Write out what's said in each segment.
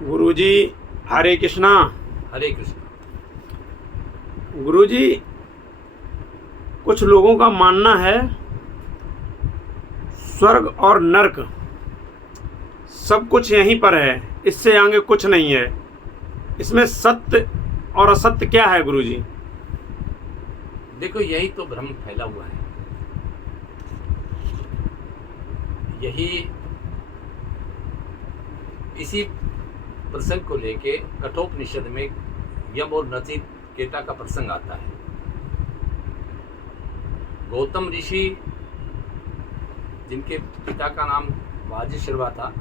गुरुजी, हरे कृष्णा। हरे कृष्ण। गुरुजी, कुछ लोगों का मानना है स्वर्ग और नर्क सब कुछ यहीं पर है, इससे आगे कुछ नहीं है। इसमें सत्य और असत्य क्या है गुरुजी? देखो, यही तो भ्रम फैला हुआ है। यही इसी प्रसंग को लेके कठोपनिषद में यम और नचिकेता का प्रसंग आता है। गौतम ऋषि, जिनके पिता का नाम वाजीश्रवा था,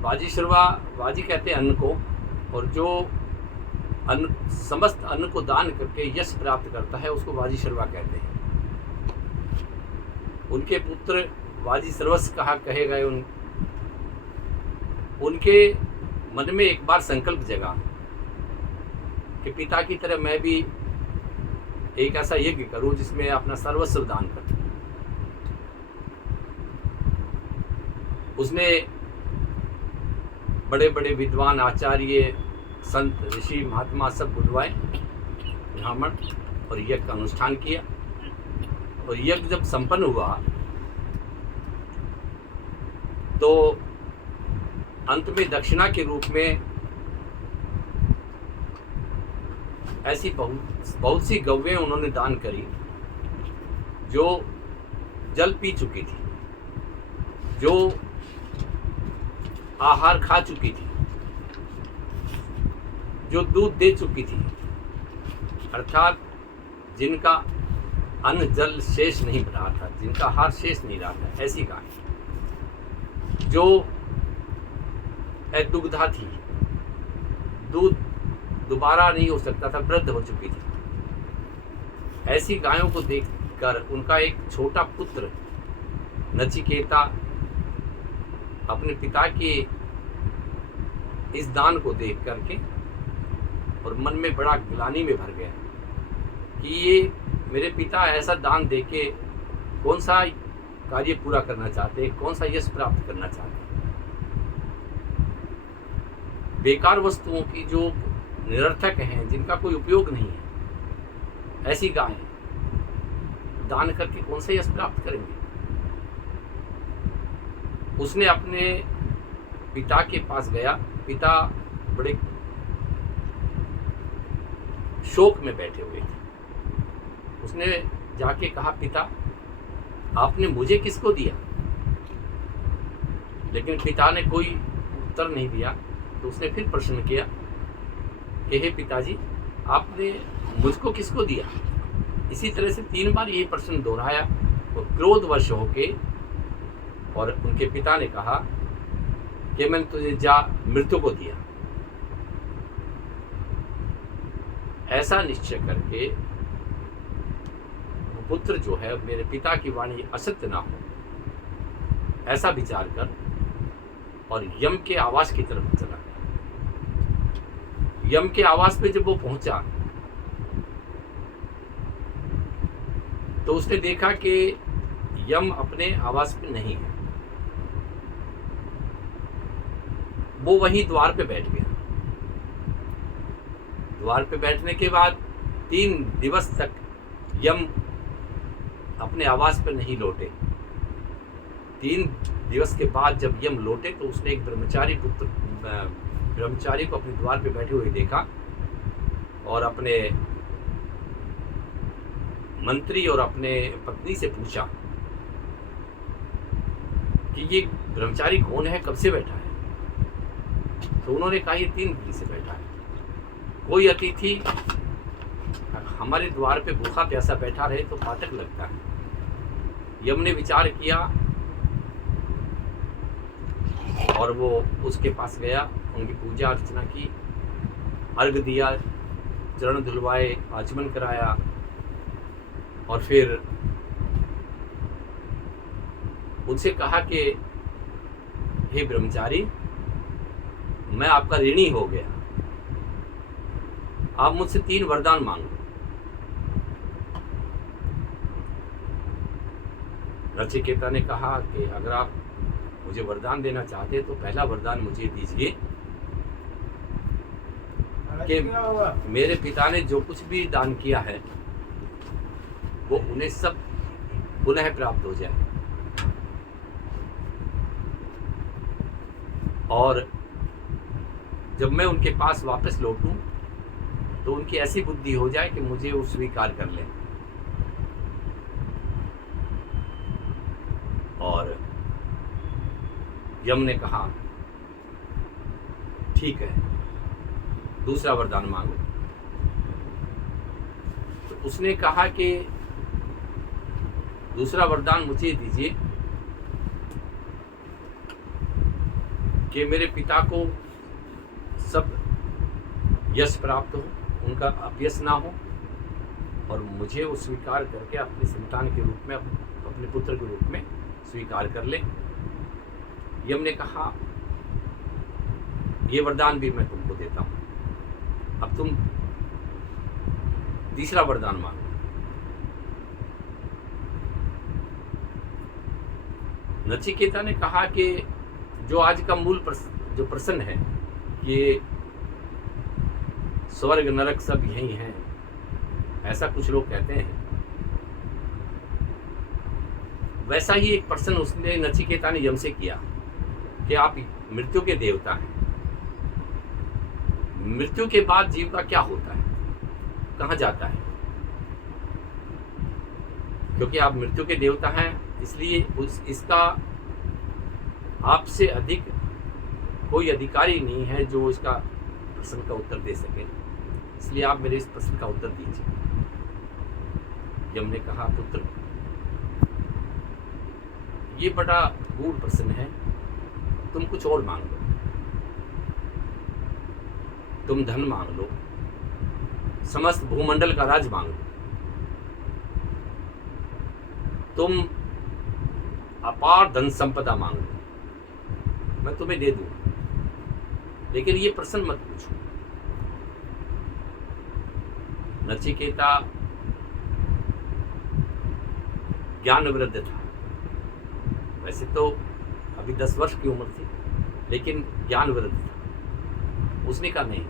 वाजीश्रवा, वाजी कहते हैं अन्न को, और जो अन्न, समस्त अन्न को दान करके यश प्राप्त करता है उसको वाजीश्रवा कहते हैं। उनके पुत्र वाजीश्रवस कहा कहे गए। उनके मन में एक बार संकल्प जगा कि पिता की तरह मैं भी एक ऐसा यज्ञ करूं जिसमें अपना सर्वस्व दान करूं। उसने बड़े बड़े विद्वान, आचार्य, संत, ऋषि, महात्मा सब बुलवाए, ब्राह्मण, और यज्ञ का अनुष्ठान किया। और यज्ञ जब संपन्न हुआ तो अंत में दक्षिणा के रूप में ऐसी बहुत सी गौवें उन्होंने दान करी जो जल पी चुकी थी, जो आहार खा चुकी थी, जो दूध दे चुकी थी, अर्थात जिनका अन्न जल शेष नहीं रहा था, जिनका आहार शेष नहीं रहा था, ऐसी गाय जो दुग्धा थी, दूध दोबारा नहीं हो सकता था, वृद्ध हो चुकी थी। ऐसी गायों को देखकर उनका एक छोटा पुत्र नचिकेता अपने पिता के इस दान को देख करके और मन में बड़ा ग्लानि में भर गया कि ये मेरे पिता ऐसा दान देके कौन सा कार्य पूरा करना चाहते हैं, कौन सा यश प्राप्त करना चाहते हैं। बेकार वस्तुओं की जो निरर्थक हैं, जिनका कोई उपयोग नहीं है, ऐसी गाय दान करके कौन सा यश प्राप्त करेंगे। उसने अपने पिता के पास गया। पिता बड़े शोक में बैठे हुए थे। उसने जाके कहा, पिता आपने मुझे किसको दिया? लेकिन पिता ने कोई उत्तर नहीं दिया। तो उसने फिर प्रश्न किया कि हे पिताजी, आपने मुझको किसको दिया? इसी तरह से 3 बार यही प्रश्न दोहराया और क्रोधवश होके और उनके पिता ने कहा कि मैंने तुझे जा मृत्यु को दिया। ऐसा निश्चय करके वो पुत्र जो है, मेरे पिता की वाणी असत्य ना हो, ऐसा विचार कर और यम के आवास की तरफ चला गया। यम के आवास पे जब वो पहुंचा तो उसने देखा कि यम अपने आवास पे नहीं है। वो वहीं द्वार पे बैठ गया। द्वार पे बैठने के बाद 3 दिवस तक यम अपने आवास पर नहीं लौटे। 3 दिवस के बाद जब यम लौटे तो उसने एक ब्रह्मचारी को अपने द्वार पे बैठे हुए देखा और अपने मंत्री और अपने पत्नी से पूछा कि ये ब्रह्मचारी कौन है, कब से बैठा है? तो उन्होंने कहा, ये 3 दिन से बैठा है। कोई अतिथि हमारे द्वार पे भूखा प्यासा बैठा रहे तो पातक लगता है। यम ने विचार किया और वो उसके पास गया, उनकी पूजा अर्चना की, अर्घ दिया, चरण धुलवाए, आचमन कराया और फिर उनसे कहा कि हे ब्रह्मचारी, मैं आपका ऋणी हो गया, आप मुझसे 3 वरदान मांगो। नचिकेता ने कहा कि अगर आप मुझे वरदान देना चाहते तो पहला वरदान मुझे दीजिए कि मेरे पिता ने जो कुछ भी दान किया है वो उन्हें सब पुनः प्राप्त हो जाए, और जब मैं उनके पास वापस लौटूं तो उनकी ऐसी बुद्धि हो जाए कि मुझे वो स्वीकार कर लें। और यम ने कहा ठीक है, दूसरा वरदान मांगो। तो उसने कहा कि दूसरा वरदान मुझे दीजिए कि मेरे पिता को सब यश प्राप्त हो, उनका अपयश ना हो, और मुझे वो स्वीकार करके अपने संतान के रूप में, अपने पुत्र के रूप में स्वीकार कर ले। यम ने कहा ये वरदान भी मैं तुमको देता हूं, अब तुम तीसरा वरदान मांगो। नचिकेता ने कहा कि जो आज का मूल जो प्रश्न है कि स्वर्ग नरक सब यही हैं, ऐसा कुछ लोग कहते हैं, वैसा ही एक प्रश्न उसने नचिकेता ने यम से किया कि आप मृत्यु के देवता हैं, मृत्यु के बाद जीव का क्या होता है, कहाँ जाता है? क्योंकि आप मृत्यु के देवता हैं, इसलिए इसका आपसे अधिक कोई अधिकारी नहीं है जो इसका प्रश्न का उत्तर दे सके, इसलिए आप मेरे इस प्रश्न का उत्तर दीजिए। यम ने कहा पुत्र, ये बड़ा गूढ़ प्रश्न है, तुम कुछ और मांग लो, तुम धन मांग लो, समस्त भूमंडल का राज मांग लो, तुम अपार धन संपदा मांग लो, मैं तुम्हें दे दूंगा, लेकिन ये प्रश्न मत पूछो। नचिकेता ज्ञान वृद्ध था, वैसे तो अभी 10 वर्ष की उम्र थी, लेकिन ज्ञान वृद्ध था। उसने कहा नहीं,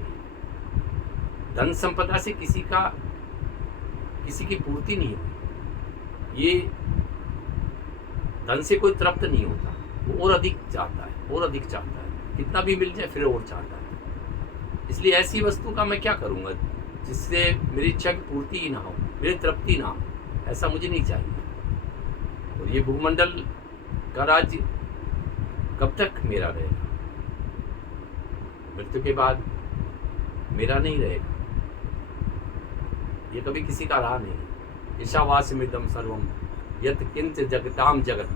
धन संपदा से किसी की पूर्ति नहीं होती, ये धन से कोई तृप्त नहीं होता, वो और अधिक चाहता है, और अधिक चाहता है, कितना भी मिल जाए फिर और चाहता है। इसलिए ऐसी वस्तु का मैं क्या करूंगा जिससे मेरी इच्छा की पूर्ति ही ना हो, मेरी तृप्ति ना हो, ऐसा मुझे नहीं चाहिए। और ये भूमंडल का राज्य कब तक मेरा रहेगा? मृत्यु के बाद मेरा नहीं रहेगा, ये कभी किसी का रहा नहीं। ईशावास्यमिदं सर्वम यत् किंच जगताम जगत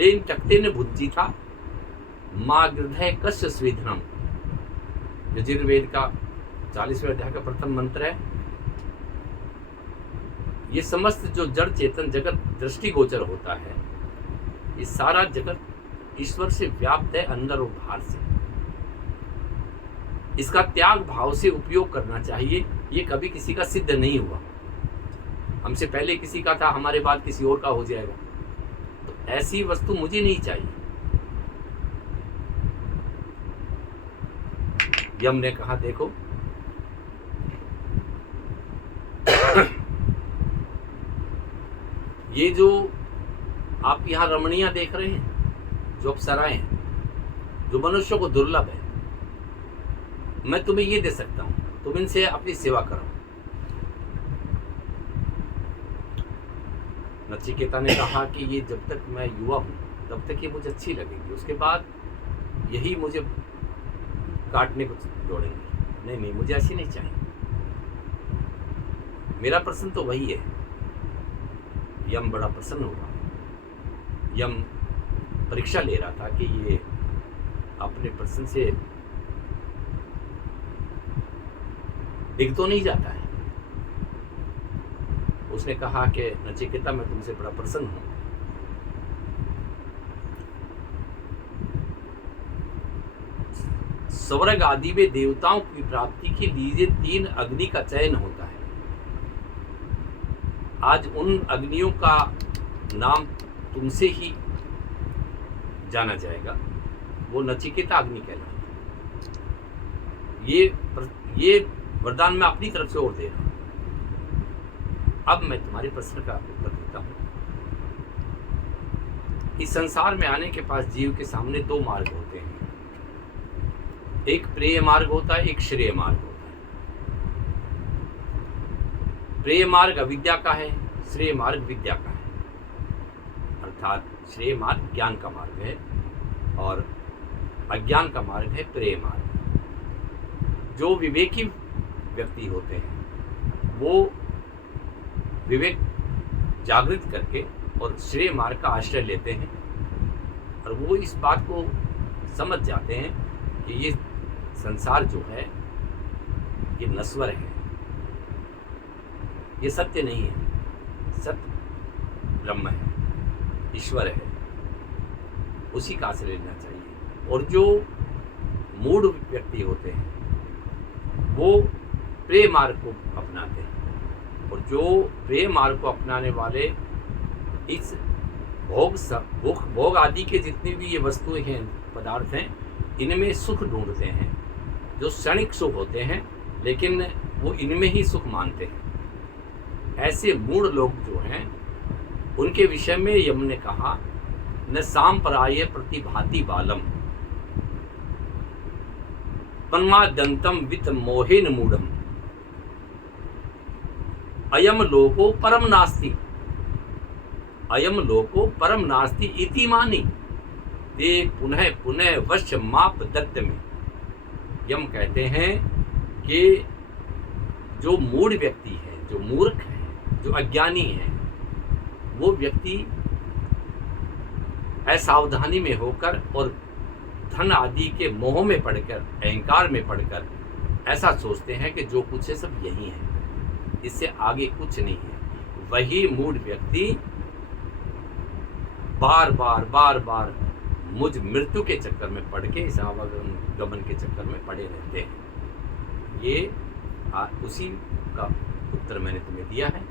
एन तक्तेन भुज्जी था माँ गृधय कस्य स्वेधनम। यजुर्वेद का 40वें अध्याय का प्रथम मंत्र है। ये समस्त जो जड़ चेतन जगत दृष्टिगोचर होता है, ये सारा जगत ईश्वर से व्याप्त है, अंदर और बाहर से। इसका त्याग भाव से उपयोग करना चाहिए। ये कभी किसी का सिद्ध नहीं हुआ, हमसे पहले किसी का था, हमारे बाद किसी और का हो जाएगा, तो ऐसी वस्तु मुझे नहीं चाहिए। यम ने कहा देखो, ये जो आप यहाँ रमणीय देख रहे हैं, जो अप्सराएं हैं, जो मनुष्यों को दुर्लभ है, मैं तुम्हें ये दे सकता हूं, तुम इनसे अपनी सेवा करो। नचिकेता ने कहा कि ये जब तक मैं युवा हूं तब तक ये मुझे अच्छी लगेगी, उसके बाद यही मुझे काटने को दौड़ेंगे। नहीं, मुझे ऐसी नहीं चाहिए। मेरा प्रश्न तो वही है। यम बड़ा प्रसन्न हुआ। यम परीक्षा ले रहा था कि ये अपने प्रश्न से डिग तो नहीं जाता है। उसने कहा कि नचिकेता, मैं तुमसे बड़ा प्रसन्न हूं। स्वर्ग आदि में देवताओं की प्राप्ति के लिए 3 अग्नि का चयन होता है। आज उन अग्नियों का नाम तुमसे ही जाना जाएगा, वो नचिकेता अग्नि कहलाती है। ये वरदान मैं अपनी तरफ से और दे रहा हूं। अब मैं तुम्हारे प्रश्न का उत्तर देता हूं। इस संसार में आने के पास जीव के सामने दो मार्ग होते हैं, एक प्रेय मार्ग होता है, एक श्रेय मार्ग होता है। प्रेय मार्ग अविद्या का है, श्रेय मार्ग विद्या का है। अर्थात श्रेय मार्ग ज्ञान का मार्ग है और अज्ञान का मार्ग है प्रेय मार्ग। जो विवेकी व्यक्ति होते हैं वो विवेक जागृत करके और श्रेय मार्ग का आश्रय लेते हैं और वो इस बात को समझ जाते हैं कि ये संसार जो है ये नश्वर है, ये सत्य नहीं है, सत्य ब्रह्म है, ईश्वर है, उसी का आश्रय लेना चाहिए। और जो मूढ़ व्यक्ति होते हैं वो प्रेय मार्ग को अपनाते हैं और जो प्रेय मार्ग को अपनाने वाले इस भोग आदि के जितनी भी ये वस्तुएं हैं, पदार्थ हैं, इनमें सुख ढूंढते हैं, जो क्षणिक सुख होते हैं, लेकिन वो इनमें ही सुख मानते हैं। ऐसे मूढ़ लोग जो हैं उनके विषय में यम ने कहा, न सांपराय प्रतिभाति बालम तन्माद्यंतम वित मोहेन मूढ़म अयम लोको परम नास्ति, अयम लोको परम नास्ति इति मानी ते पुनः पुनः वश माप दत्त में। यम कहते हैं कि जो मूढ़ व्यक्ति है, जो मूर्ख है, जो अज्ञानी है, वो व्यक्ति असावधानी में होकर और धन आदि के मोह में पड़कर, अहंकार में पड़कर ऐसा सोचते हैं कि जो कुछ है सब यही है, इससे आगे कुछ नहीं है। वही मूढ़ व्यक्ति बार बार मुझ मृत्यु के चक्कर में पड़ के, इस आवागमन के चक्कर में पड़े रहते हैं। ये उसी का उत्तर मैंने तुम्हें दिया है।